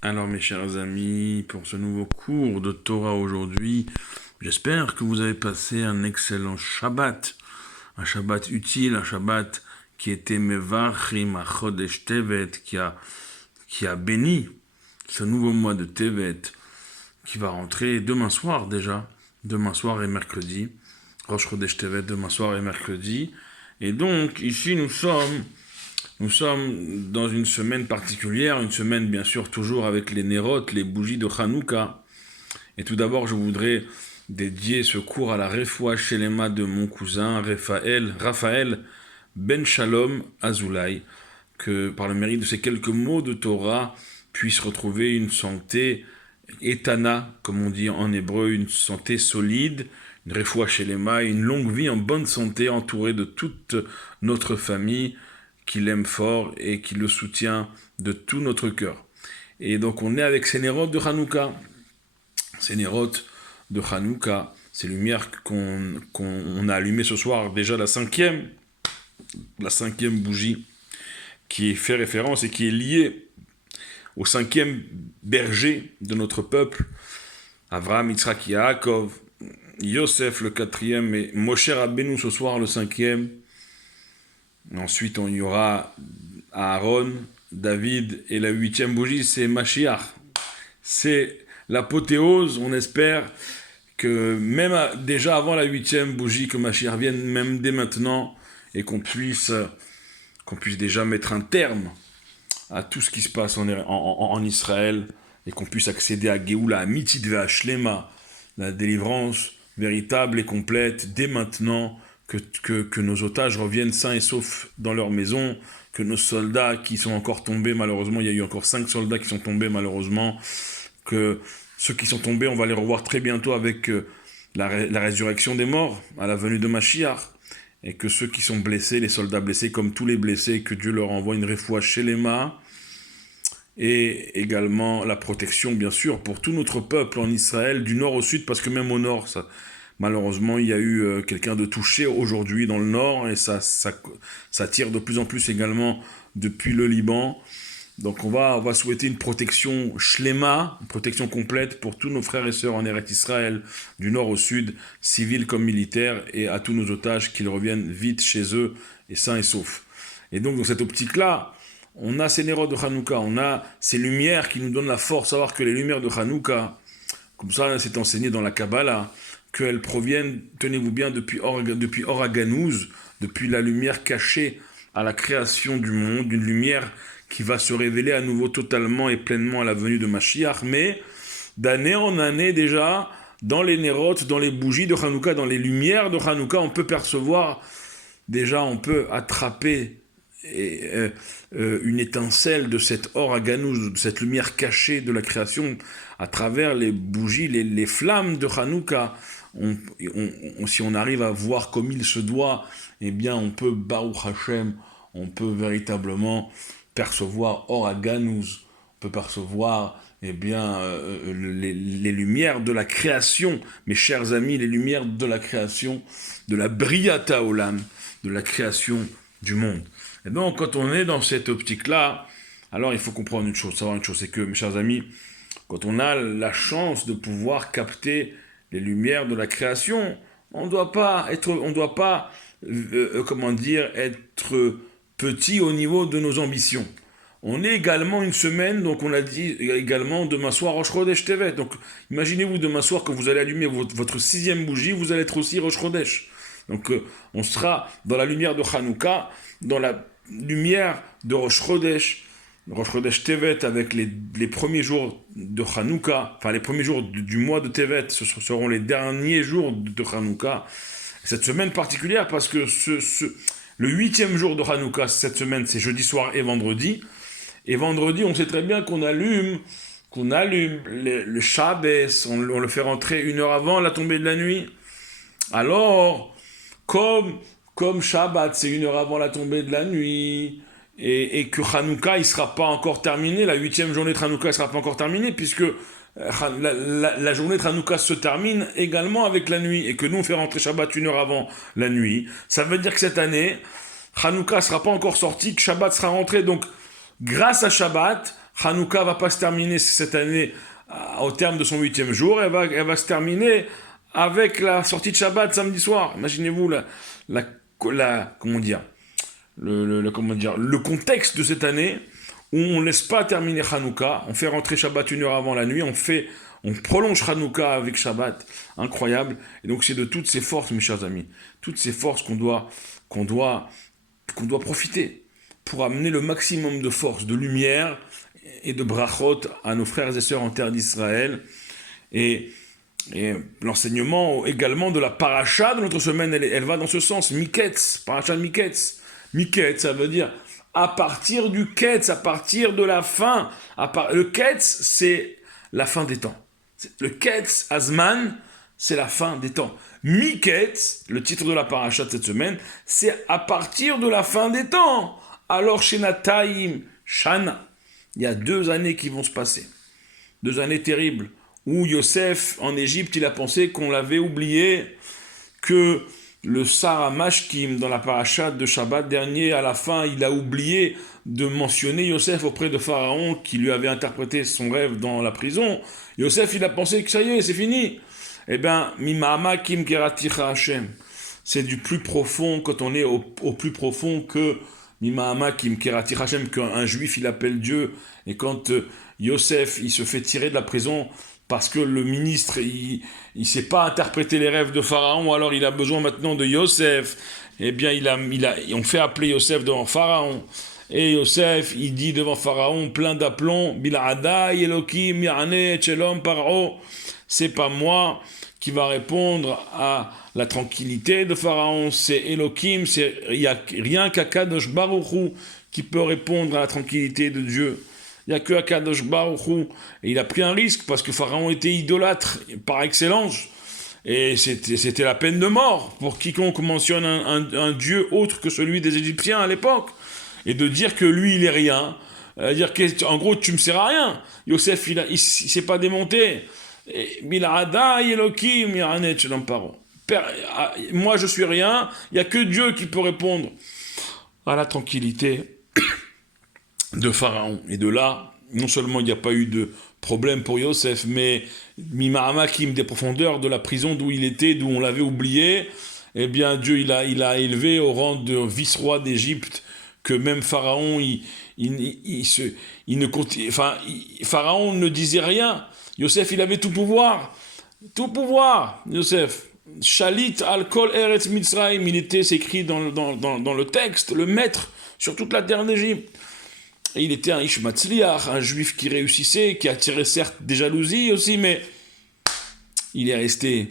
Alors mes chers amis, pour ce nouveau cours de Torah aujourd'hui, j'espère que vous avez passé un excellent Shabbat, un Shabbat utile, un Shabbat qui était Mevachim Achodesh Tevet, qui a béni ce nouveau mois de Tevet, qui va rentrer demain soir déjà, demain soir et mercredi, Rosh Chodesh Tevet demain soir et mercredi, et donc ici nous sommes dans une semaine particulière, une semaine bien sûr toujours avec les nérotes, les bougies de Hanouka. Et tout d'abord, je voudrais dédier ce cours à la Refoua Shelema de mon cousin Raphaël Ben Shalom Azoulay, que par le mérite de ces quelques mots de Torah puisse retrouver une santé etana, comme on dit en hébreu, une santé solide, une Refoua Shelema, une longue vie en bonne santé entourée de toute notre famille, qui l'aime fort et qui le soutient de tout notre cœur. Et donc on est avec ces nérotes de Hanouka. Ces nérotes de Hanouka, ces lumières qu'on a allumées ce soir, déjà la cinquième bougie qui fait référence et qui est liée au cinquième berger de notre peuple, Avraham, Yitzhak, Yaakov, Yosef le quatrième et Moshe Rabbeinu ce soir le cinquième. Ensuite, il y aura Aaron, David, et la huitième bougie, c'est Mashiach. C'est l'apothéose, on espère que même déjà avant la huitième bougie, que Mashiach vienne, même dès maintenant, et qu'on puisse déjà mettre un terme à tout ce qui se passe en Israël, et qu'on puisse accéder à Géoula, à Mitidva, Shlema, la délivrance véritable et complète, dès maintenant, que nos otages reviennent sains et saufs dans leur maison, que nos soldats qui sont encore tombés, malheureusement, il y a eu encore 5 soldats qui sont tombés, malheureusement, que ceux qui sont tombés, on va les revoir très bientôt avec la résurrection des morts, à la venue de Mashiach, et que ceux qui sont blessés, les soldats blessés, comme tous les blessés, que Dieu leur envoie une refoua shelema, et également la protection, bien sûr, pour tout notre peuple en Israël, du nord au sud, parce que même au nord, malheureusement, il y a eu quelqu'un de touché aujourd'hui dans le nord, et ça tire de plus en plus également depuis le Liban. Donc on va souhaiter une protection shlema, une protection complète pour tous nos frères et sœurs en Eretz Israël, du nord au sud, civils comme militaires, et à tous nos otages qu'ils reviennent vite chez eux, et sains et saufs. Et donc dans cette optique-là, on a ces nérotes de Hanouka, on a ces lumières qui nous donnent la force, savoir que les lumières de Hanouka, comme ça c'est enseigné dans la Kabbalah, qu'elles proviennent, tenez-vous bien, depuis Oraganouz, depuis la lumière cachée à la création du monde, une lumière qui va se révéler à nouveau totalement et pleinement à la venue de Mashiach, mais d'année en année déjà, dans les nérotes, dans les bougies de Hanouka, dans les lumières de Hanouka, on peut percevoir, déjà on peut attraper une étincelle de cette Oraganouz, de cette lumière cachée de la création à travers les bougies, les flammes de Hanouka. Si on arrive à voir comme il se doit, eh bien on peut, Baruch Hashem, on peut véritablement percevoir Oraganouz, on peut percevoir eh bien, les lumières de la création, mes chers amis, les lumières de la création, de la Briata Olam, de la création du monde. Et donc, quand on est dans cette optique-là, alors il faut comprendre une chose, savoir une chose, c'est que, mes chers amis, quand on a la chance de pouvoir capter les lumières de la création, on ne doit pas comment dire, être petit au niveau de nos ambitions. On est également une semaine, donc on a dit également demain soir Rosh Chodesh Tevet. Donc imaginez-vous demain soir que vous allez allumer votre sixième bougie, vous allez être aussi Rosh Chodesh. Donc on sera dans la lumière de Hanouka, dans la lumière de Rosh Chodesh Tevet avec les premiers jours de Hanouka, enfin les premiers jours du mois de Tevet, ce seront les derniers jours de Hanouka. Cette semaine particulière parce que le huitième jour de Hanouka, cette semaine, c'est jeudi soir et vendredi. Et vendredi, on sait très bien qu'on allume le Shabbos, on le fait rentrer 1 heure avant la tombée de la nuit. Alors, comme Shabbat, c'est 1 heure avant la tombée de la nuit, et que Hanouka, il ne sera pas encore terminé, la huitième journée de Hanouka ne sera pas encore terminée, puisque la journée de Hanouka se termine également avec la nuit, et que nous, on fait rentrer Shabbat 1 heure avant la nuit. Ça veut dire que cette année, Hanouka ne sera pas encore sorti, que Shabbat sera rentré, donc grâce à Shabbat, Hanouka va pas se terminer cette année au terme de son 8e jour, elle va se terminer avec la sortie de Shabbat samedi soir. Imaginez-vous comment dire, le contexte de cette année où on ne laisse pas terminer Hanouka, on fait rentrer Shabbat 1 heure avant la nuit, on prolonge Hanouka avec Shabbat, incroyable. Et donc c'est de toutes ces forces, mes chers amis, toutes ces forces qu'on doit profiter pour amener le maximum de force, de lumière et de brachot à nos frères et sœurs en terre d'Israël. Et l'enseignement également de la paracha de notre semaine, elle va dans ce sens. Miketz, paracha de Miketz. Miketz, ça veut dire à partir du Ketz, à partir de la fin. Le Ketz, c'est la fin des temps. Le Ketz, Azman, c'est la fin des temps. Miketz, le titre de la paracha de cette semaine, c'est à partir de la fin des temps. Alors, chez Nataïm, Shana, il y a 2 années qui vont se passer. 2 années terribles, où Yosef, en Égypte, il a pensé qu'on l'avait oublié, que le Sarah Mashkim, dans la paracha de Shabbat dernier, à la fin, il a oublié de mentionner Yosef auprès de Pharaon, qui lui avait interprété son rêve dans la prison. Yosef, il a pensé que ça y est, c'est fini. Eh bien, Mima'ama Kim Keraticha Hashem. C'est du plus profond, quand on est au plus profond, que Mima'ama Kim Keraticha Hashem, qu'un juif, il appelle Dieu. Et quand Yosef, il se fait tirer de la prison, parce que le ministre, il ne sait pas interpréter les rêves de Pharaon, alors il a besoin maintenant de Yosef. Eh bien, on fait appeler Yosef devant Pharaon. Et Yosef, il dit devant Pharaon, plein d'aplomb, Bil'adai Elokim Ya'ane Chelom Paro. C'est pas moi qui va répondre à la tranquillité de Pharaon, c'est Elokim, il n'y a rien qu'Akadosh Baruch Hu qui peut répondre à la tranquillité de Dieu. Il n'y a que Akadosh Baruch Hu. Et il a pris un risque parce que Pharaon était idolâtre par excellence. Et c'était la peine de mort pour quiconque mentionne un dieu autre que celui des Égyptiens à l'époque. Et de dire que lui, il est rien. Dire qu'en gros, tu me sers à rien. Yosef, il s'est pas démonté. Bil'ada Elokim Ya'anet Shalom Paro. Moi, je suis rien. Il n'y a que Dieu qui peut répondre à la tranquillité de Pharaon. Et de là, non seulement il n'y a pas eu de problème pour Yosef, mais Mima'amakim, des profondeurs de la prison d'où il était, d'où on l'avait oublié, eh bien Dieu il a élevé au rang de vice-roi d'Égypte, que même Pharaon, Pharaon ne disait rien. Yosef, il avait tout pouvoir, Yosef. Shalit al-kol eretz Mitzrayim, c'est écrit dans le texte, le maître sur toute la terre d'Égypte. Et il était un Ish Matzliach, un juif qui réussissait, qui attirait certes des jalousies aussi, mais il est resté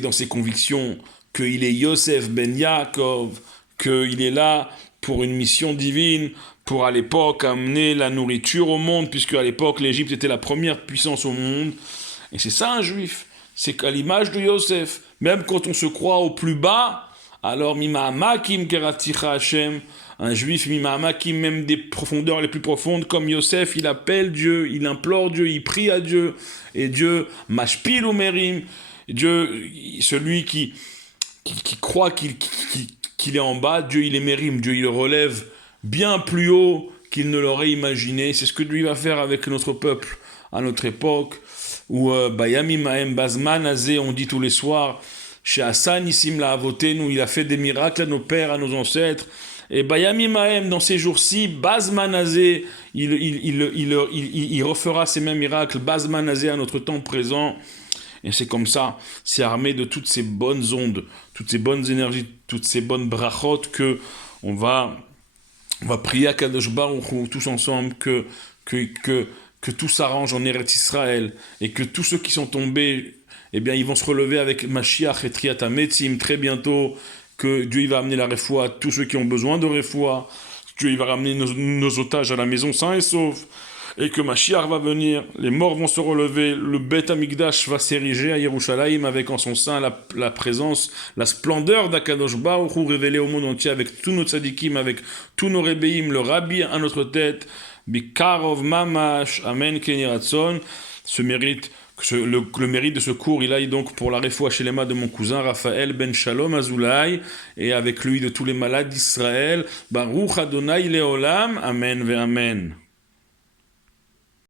dans ses convictions qu'il est Yosef ben Yaakov, qu'il est là pour une mission divine, pour à l'époque amener la nourriture au monde, puisque à l'époque l'Égypte était la première puissance au monde. Et c'est ça un juif, c'est qu'à l'image de Yosef, même quand on se croit au plus bas, alors Mima'amakim Keraticha Hashem, un juif Mima'amakim, même des profondeurs les plus profondes, comme Yosef, il appelle Dieu, il implore Dieu, il prie à Dieu, et Dieu, Mashpil Umerim, Dieu, celui qui croit qu'il est en bas, Dieu il est mérim, Dieu il le relève bien plus haut qu'il ne l'aurait imaginé. C'est ce que Dieu va faire avec notre peuple à notre époque, où Bayami Mahem Bazman Azé, on dit tous les soirs, chez Hassan Issim la Avotenu, il a fait des miracles à nos pères, à nos ancêtres. Et Bayami Mahem, dans ces jours-ci, Bazman Azé, il refera ces mêmes miracles, Bazman Azé à notre temps présent. Et c'est comme ça, c'est armé de toutes ces bonnes ondes, toutes ces bonnes énergies, toutes ces bonnes brachot que on va prier à Kadosh Baruch Hu tous ensemble que tout s'arrange en Eretz Israël et que tous ceux qui sont tombés, eh bien ils vont se relever avec Mashiach et Triat HaMetzim très bientôt, que Dieu il va amener la refoua à tous ceux qui ont besoin de refoua, Dieu il va ramener nos otages à la maison sains et saufs, et que Mashiach va venir, les morts vont se relever, le Beth Amikdash va s'ériger à Yerushalayim avec en son sein la présence, la splendeur d'Akadosh Baruch Hu révélée au monde entier avec tous nos tzadikim, avec tous nos rébéim, le Rabbi à notre tête, Bikarov Mamash, Amen Ken Yeh Ratzon. Le mérite de ce cours, il aille donc pour la refoua shelema de mon cousin Raphaël ben Shalom Azoulay, et avec lui de tous les malades d'Israël. Baruch Adonai Leolam, Amen ve Amen.